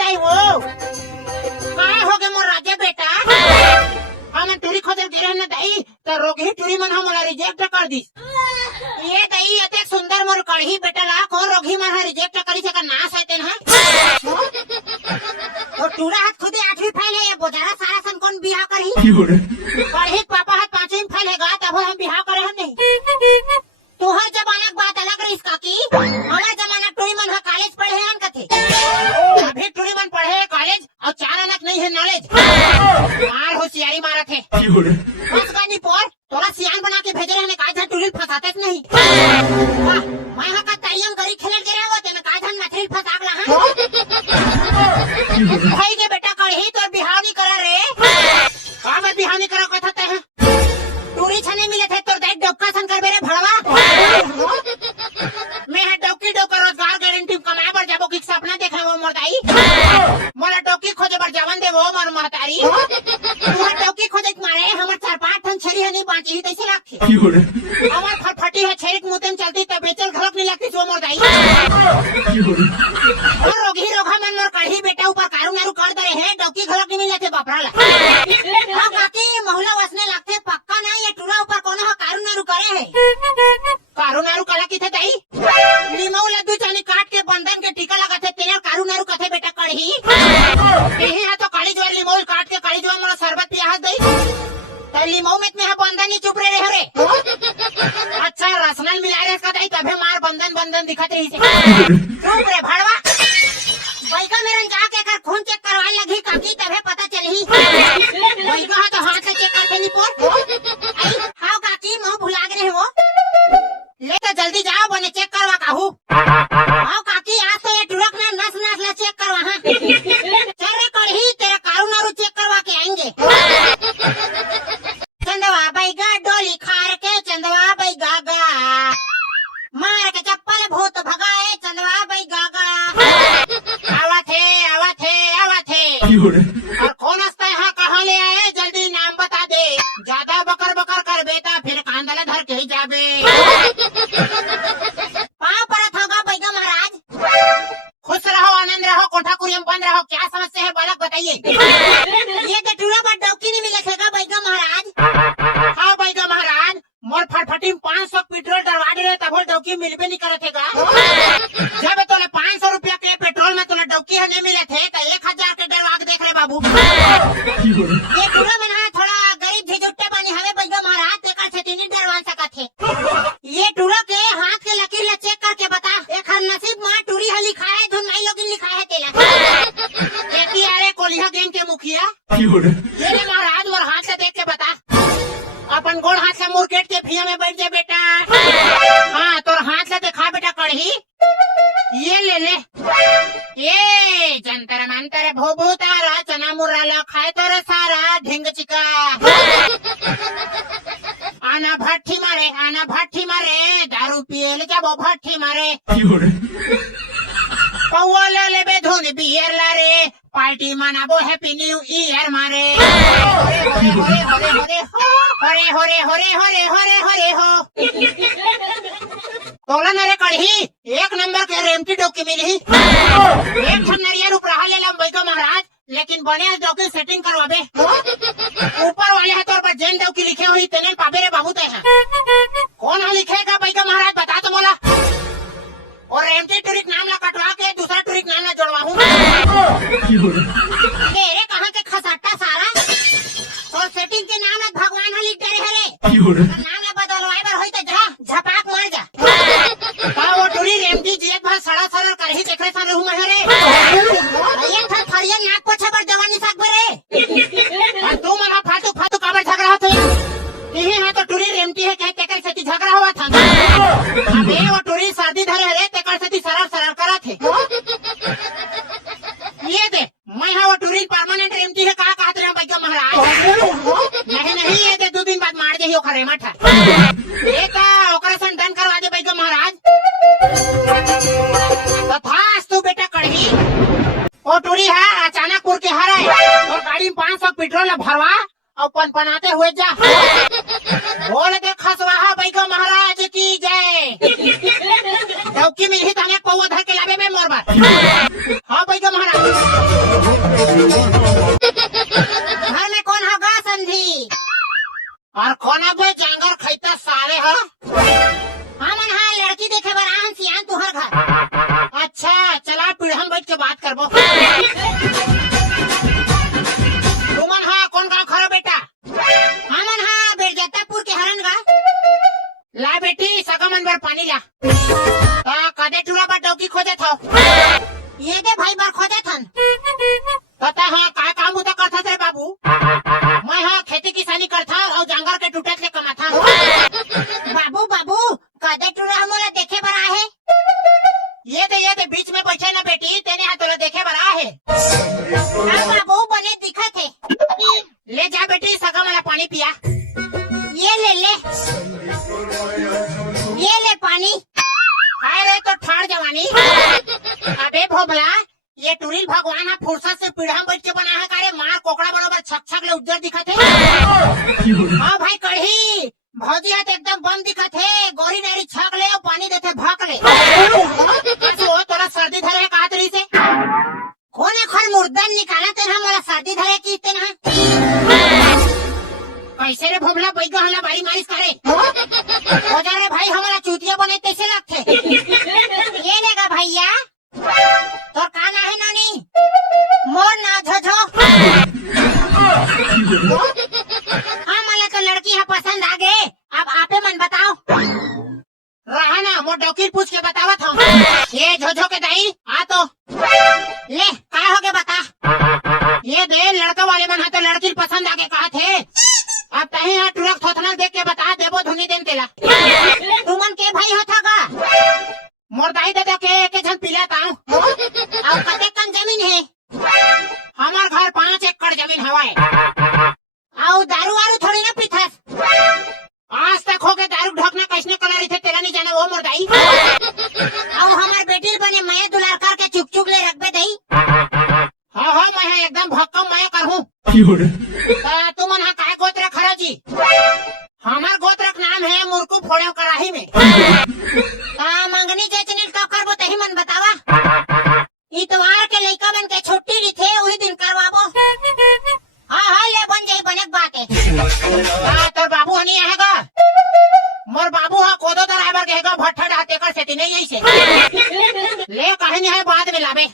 दाई वो काय हो गए मोर राजा बेटा हम टूरी खोजल गिरे न दाई तो रोगी टूरी मन हम रिजेक्ट कर दी ये दाई अते सुंदर मोर कढ़ी बेटा ला को रोगी मन रिजेक्ट करी सका ना सैतन है और टूरा हाथ खुदे 8वीं फाइल है ये बोजारा सारा सन कौन बियाह करी कढ़ी पापा हाथ 5वीं फाइल है गा तब हम बियाह करे हम नहीं तू हर जमाना की बात अलग रही इसका की हमारा जमाना टूरी मन कॉलेज पढ़े हन कथे अभी टूरी मन पढ़े कॉलेज और 4 अनक नहीं है नॉलेज मार होशियारी मारत है बस गानी पोर तोरा सियान बना के भेजे रहने का था टूरी फंसाते नहीं मैं हां का तैयार करी खेलत गे रहो ते में का धन मथरी फंसाग ला भाई के बेटा कढ़ी तो बिहाव नहीं करा रे का मैं बिहाव नहीं करा कथा ते टूरी छने मिले थे तोर दाई डोका सन कर बेरे भड़वा मैं है डोकी डोका रोजगार गारंटी कमाए पर जाबो की सपना देखा वो मोर दाई मोला डोकी खोजे बर जावन दे वो मोर महतारी तू डोकी खोजे मारे हमर 4-5 ठन छरी हनी बांची ही कैसे लागथे हमर फटफटी है छरी के मुतेम चलती त बेचल घरक नहीं लागती वो मोर दाई और रोगी रोगा मन मोर कढ़ी बेटा ऊपर कारू नारू कर दे है डोकी घरक नहीं मिलते बापराला हां काकी मोहला वसने लागते पक्का ना ये टूरा ऊपर कोनो हा कारू नारू करे है कारू नारू कला किथे दाई लीमौ लड्डू चानी काट के बंधन के टीका लगाथे तेरे कारू नारू कथे बेटा कढ़ी यही है तो काली ज्वार लीमौ काट के काली ज्वार मोला शरबत पिया दई तो लीमौ में मैं बंधन नहीं चुप रहे रे अच्छा रसनल मिला रे का दाई तबे मार बंधन बंधन दिखत रही से चुप रे भड़वा बैगा मेरन जाके कर खून चेक करवा लगी काकी तबे पता चलही बैगा तो हाथ से चेक करते नहीं पोर हां काकी मोह भुला गए वो ले तो जल्दी जाओ बने चेक करवा काहू आओ काकी आज तो ये टुरक में नस नस ला चेक करवा हां चल रे कढ़ी तेरा कारू नारू चेक करवा के आएंगे चंदवा बैगा डोली खार के चंदवा बैगा गा मार के चप्पल भूत भगाए चंदवा बैगा गा आवा थे और कौन हंसता है कहाँ ले आए जल्दी नाम बता दे ज्यादा बकर बकर कर बेटा फिर कांदला धर के ही जाबे पाँव परत होगा बैगा महाराज खुश रहो आनंद रहो कोठा कुरियम बंद रहो क्या समस्या है बालक बताइए ये तो टूरा पर डौकी नहीं मिले थे बैगा महाराज हाँ बैगा महाराज मोर फटफटी 500 पेट्रोल डरवा दे तब डौकी मिलबे नहीं करे थे जब तोले 500 रुपया के पेट्रोल में तोले डौकी है नहीं मिले थे तो 1000 के डरवा के देख रहे बाबू ये टूरा में ना थोड़ा गरीब झिझुट्टे बनी हमें बैगा महाराज तेकर से नहीं डरवा सका थे ये टूरा के हाथ के लकीर ले चेक करके बता एक हर नसीब मां टूरी है लिखा है धुन माई लोगिन लिखा है तेला खेती अरे कोलिया गैंग के मुखिया ये महाराज मोर हाथ से देख के बता अपन गोड़ हाथ से मुरकेट के फिया में बैठ जा बेटा हाँ तोर हाथ से देखा बेटा कढ़ी ये ले ये जंतर मंतर भूभूतारा चना मुर्रा खाए तोर सारा ढिंग चिका आना भट्टी मारे दारू पिए ले जाबो भट्टी मारे पौवा ले बेधुन बियर लारे पार्टी मनाबो हैप्पी न्यू ईयर मारे हरे हो तोला नरे कढ़ी 1 नंबर के रेमटी डोकी मिली एक नरियर ऊपर ले लम बैगा महाराज लेकिन बने डोकी सेटिंग करवाबे ऊपर वाले है तौर पर जैन डोकी लिखे हुई तेने पाबे रे बाबू ते हैं कौन है लिखेगा बैगा महाराज बता तो मोला और रेमटी टूरिक नाम ला कटवा के दूसरा टूरिक नाम ला जोड़वा हूँ तेरे कहाँ के खसट्टा सारा और सेटिंग के नाम ला भगवान लिख दे रहे नाम ला बदलवाए बर होई तो जा झपाक मार जा वो टूरी रेमटी जियत भर सड़ा सरल कर ही देखरे सन रहू महरे ये थर फरिया नाक पोछा पर जवानी साग बरे तू मना फाटू फाटू काबर झगड़ा होत यही है तो टूरी रेमटी है कहते कर से झगड़ा हुआ था अबे वो टूरी शादी धरे रे तेकर से सरल करा थे ये दे मैं हाँ वो टूरी परमानेंट रेमटी है कहा कहते रहा बैगा महाराज नहीं ये दे 2 दिन बाद मार दे ही ओखरे मठा एका ओकरा सन डन करवा दे बैगा महाराज तथास तू बेटा कढ़ी वो टूरी है अचानक पुर के हराए और गाड़ी में 500 पेट्रोल भरवा और पनपनाते हुए जा बोल दे खसवाहा बैगा महाराज की जय डौकी मिली तो हमें पौवा धर के लाबे में मोर बात हाँ बैगा महाराज के बात करबो। तुमन हाँ कौन गाँव खरो बेटा? हमन हाँ बेरजतापुर के हरन गा। ला बेटी सगा मन बर पानी ला। कदे टूरा पर डौकी खोजे था? ये दे भाई बार खोजे थन। पता हाँ का काम उदा करता थे बाबू? मैं हाँ खेती किसानी करता और जंगल के टूटत ले कमा था। बाबू बाबू कदे टूरा हमला देखे बर आहे? ये दे बीच में बैठे ना बेटी, तेने हाथ तोला देखे बर आहे। हाँ बाबू बने दिखा थे। ले जा बेटी सगा मला पानी पिया। ये ले पानी। अरे तो ठाड़ जवानी। अबे भोबला ये टूरिल भगवान हा फुर्सत से पीढ़ा बैठ के बना है कारे मार कोकड़ा बरोबर छक छक ले उज्जर दिखत है। हाँ भाई कढ़ी भौजी हाथ एकदम बंद दिखत है। गोरी नारी छक ले और पानी देते भक ले। तो तोरा सर्दी धरे कहा तरी से कौन खर मुर्दन निकाला तेरा मोला सर्दी धरे की तेना कैसे रे भोबला बैग हला बारी मारिश करे हो जा रे भाई हमारा चूतिया बने कैसे लगते। ये लेगा भैया तो काना है नानी मोर ना झझो। हाँ मला तो लड़की है पसंद आ गए। अब आपे मन बताओ रहा ना मोर डॉक्टर पूछ के बतावा था। ये झोझो के दाई आ तो ले क्या हो गया बता। ये दे लड़का वाले मन तो लड़की पसंद आके कहा थे। अब तही यहाँ टुरक थोथना देख के बता देबो धुनी देन तेला। तुमन के भाई होता का मोर दाई दादा के झन पिला ताऊ। और कते कन जमीन है? हमार घर 5 एकड़ जमीन हवाए। और दारू वारू थोड़ी ना पीथस। आज तक हो गए दारू ढोकना कैसने कलारी थे तेरा नहीं जाना वो मोर दाई। और हमार बेटी बने मैं दुलार करके चुप चुप ले रख बे दई। हाँ मैं एकदम भक्कम मैं करहूँ। तुमन हाँ काय गोत्र खरा जी? हमार गोत्र का नाम है मुर्कू फोड़े कराही में। मंगनी जचनी तो करबो तही मन बतावा। इतवार के लइका मन के छुट्टी ली थे वही दिन करवाबो। हाँ ले बन जाई बनेक बात है। तोर बाबू हनी आएगा मोर बाबू हाँ कोदो ड्राइवर कहेगा भट्ठा डाते कर सेती नहीं यही से ले कहे नहीं है बाद में लावे।